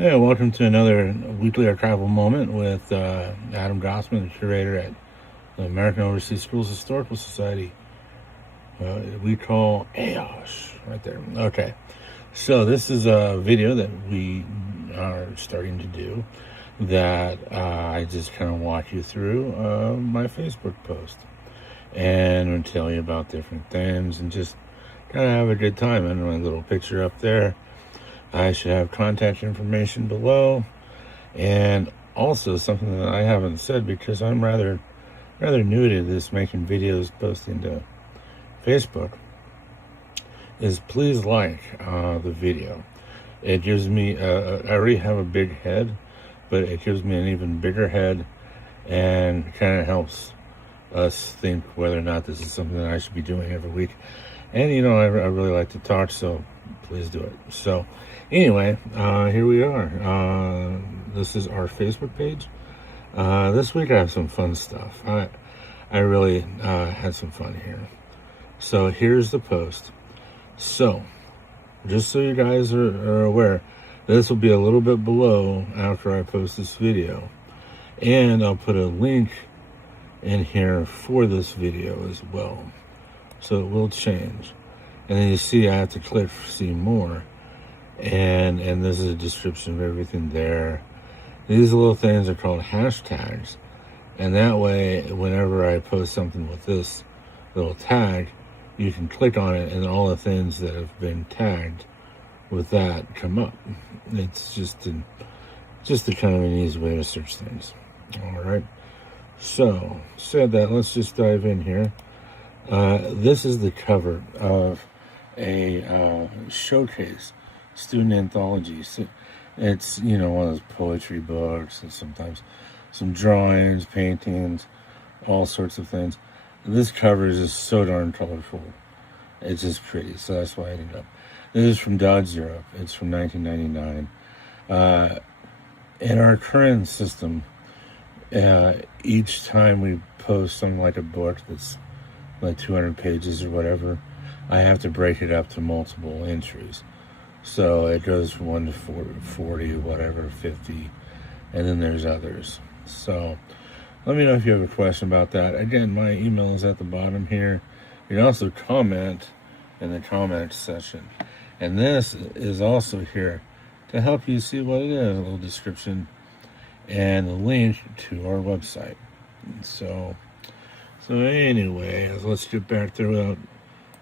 Hey, welcome to another weekly archival moment with Adam Gossman, the curator at the American Overseas Schools Historical Society. We call AOSH right there. Okay, so this is a video that we are starting to do that I just kind of walk you through my Facebook post and tell you about different things and just kind of have a good time. And my little picture up there. I should have contact information below, and also something that I haven't said because I'm rather new to this, making videos, posting to Facebook, is please like the video. It gives me I already have a big head, but it gives me an even bigger head and kind of helps us think whether or not this is something that I should be doing every week. And I really like to talk, so please do it. So anyway, here we are. This is our Facebook page. This week I have some fun stuff. I really had some fun here. So here's the post. So just so you guys are aware, this will be a little bit below after I post this video, and I'll put a link in here for this video as well, so it will change. And then you see I have to click see more, and this is a description of everything there. These little things are called hashtags, and that way whenever I post something with this little tag, you can click on it and all the things that have been tagged with that come up. It's just a kind of an easy way to search things. All right, so said that, let's just dive in here. This is the cover of a showcase student anthology. So it's one of those poetry books, and sometimes some drawings, paintings, all sorts of things. This cover is just so darn colorful. It's just pretty, so that's why I ended up. This is from Dodge Europe. It's from 1999. In our current system, each time we post something like a book that's like 200 pages or whatever, I have to break it up to multiple entries. So it goes from 1 to 40, whatever, 50, and then there's others. So let me know if you have a question about that. Again, my email is at the bottom here. You can also comment in the comment section. And this is also here to help you see what it is, a little description and a link to our website. So anyway, let's get back there without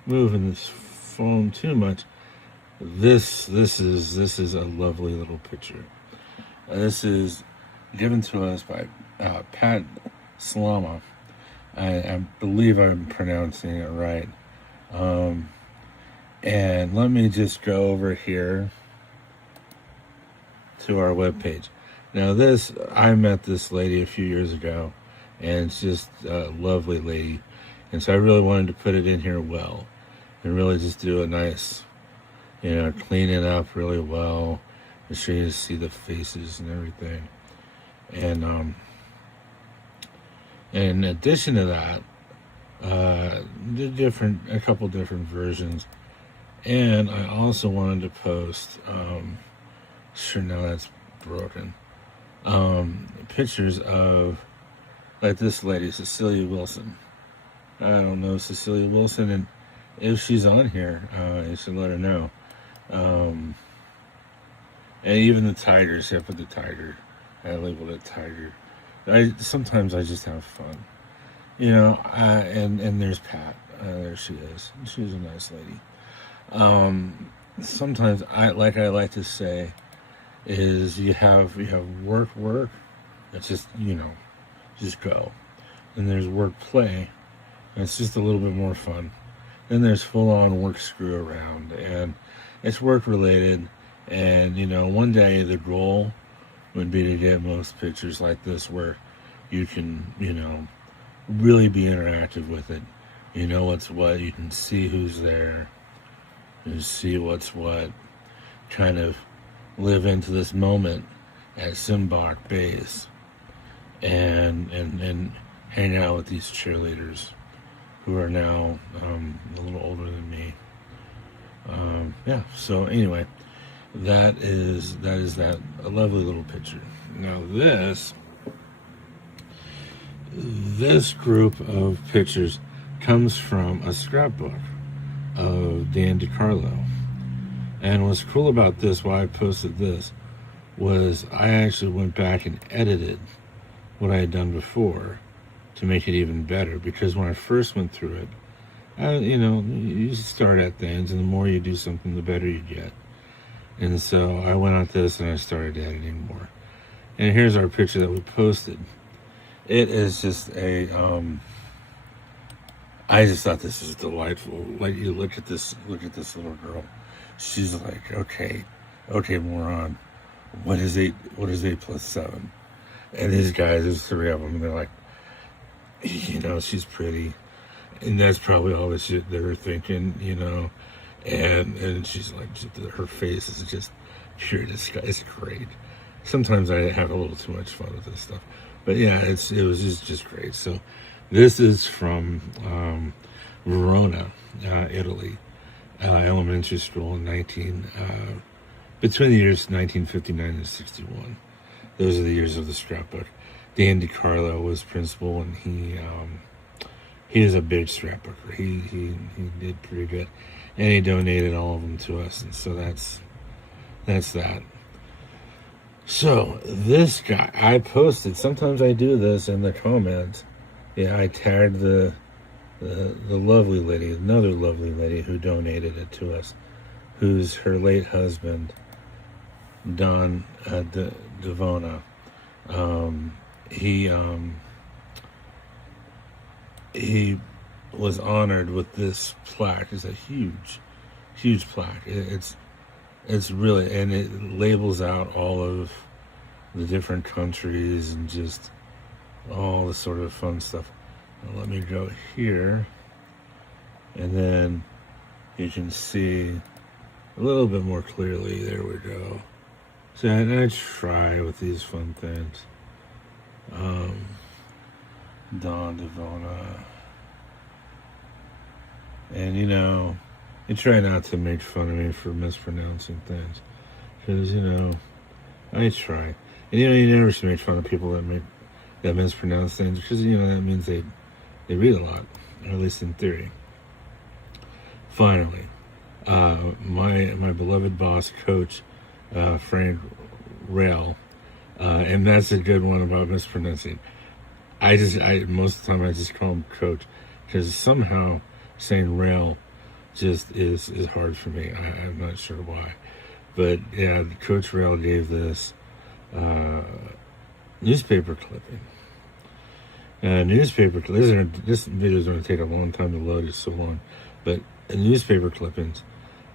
moving this phone too much. This is a lovely little picture. This is given to us by Pat Slama. I believe I'm pronouncing it right. And let me just go over here to our webpage. Now I met this lady a few years ago, and it's just a lovely lady. And so I really wanted to put it in here well, and really just do a nice, clean it up really well, and sure you see the faces and everything. And in addition to that, a couple different versions. And I also wanted to post, sure, now that's broken, pictures of, like this lady, Cecilia Wilson. I don't know Cecilia Wilson, and if she's on here, you should let her know. And even the tigers, I put the tiger, I labeled it tiger. Sometimes I just have fun, and there's Pat, there she is. She's a nice lady. Sometimes I like to say is you have work, it's just, just go. And there's work play, and it's just a little bit more fun. Then there's full on work screw around, and it's work related. And, one day the goal would be to get most pictures like this where you can, really be interactive with it. You know what's what, you can see who's there, and see what's what, kind of live into this moment at Simbach Base and hang out with these cheerleaders who are now a little older than me. So anyway, that is that a lovely little picture. Now this group of pictures comes from a scrapbook of Dan DiCarlo. And what's cool about this, why I posted this, was I actually went back and edited what I had done before to make it even better. Because when I first went through it, you start at things, and the more you do something, the better you get. And so I went at this and I started editing more. And here's our picture that we posted. It is just I just thought this was delightful. Like, you look at this little girl. She's like, okay, moron. What is 8 plus 7? And these guys, there's 3 of them, and they're like, she's pretty. And that's probably all the shit they're thinking, And she's like, her face is just pure disgust. It's great. Sometimes I have a little too much fun with this stuff. But yeah, it was just great. So this is from Verona, Italy, elementary school in between the years 1959 and 61. Those are the years of the scrapbook. Dan DiCarlo was principal, and he is a big scrapbooker. He did pretty good, and he donated all of them to us, and so that's that. So this guy, I posted. Sometimes I do this in the comments. Yeah, I tagged the lovely lady, another lovely lady who donated it to us, who's her late husband, Don Devona. He was honored with this plaque. It's a huge plaque. It's really, and it labels out all of the different countries and just all the sort of fun stuff. Now let me go here, and then you can see a little bit more clearly. There we go. So I try with these fun things. Don Devona. And I try not to make fun of me for mispronouncing things, because I try. And you never should make fun of people that mispronounce things, because that means they read a lot, or at least in theory. Finally, my beloved boss, Coach Frank Rail, and that's a good one about mispronouncing. Most of the time I just call him Coach, because somehow saying Rail just is hard for me. I'm not sure why, but yeah, Coach Rail gave this newspaper clipping. This video is going to take a long time to load. It's so long, but newspaper clippings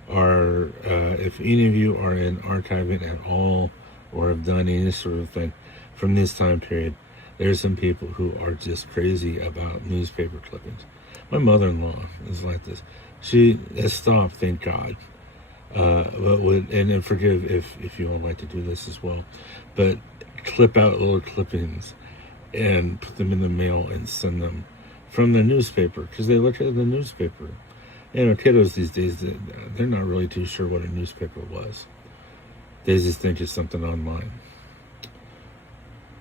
are, if any of you are in archiving at all or have done any sort of thing from this time period, there's some people who are just crazy about newspaper clippings. My mother-in-law is like this. She has stopped, thank God. And forgive if you all like to do this as well, but clip out little clippings and put them in the mail and send them from the newspaper, because they look at the newspaper. Kiddos these days, they're not really too sure what a newspaper was. They just think it's something online,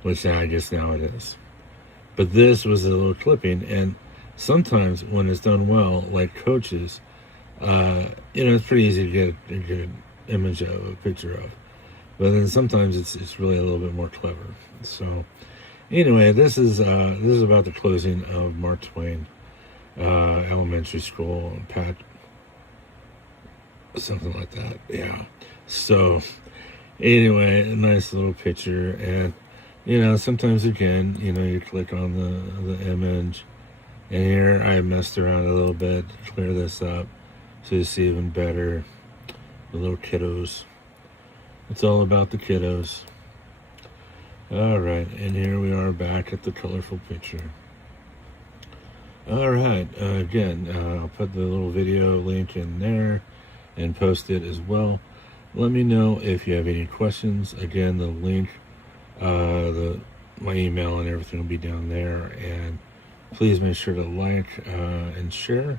which I guess now it is. But this was a little clipping, and sometimes when it's done well, like Coach's, it's pretty easy to get a good image of, a picture of. But then sometimes it's really a little bit more clever. So anyway, this is about the closing of Mark Twain elementary school, Pat, something like that. Yeah. So anyway, a nice little picture, and sometimes again, you click on the image, and here I messed around a little bit to clear this up so you see even better the little kiddos. It's all about the kiddos. All right, and here we are back at the colorful picture. All right, again, I'll put the little video link in there and post it as well. Let me know if you have any questions. Again, the link, my email and everything will be down there. And please make sure to like and share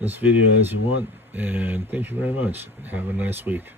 this video as you want. And thank you very much. Have a nice week.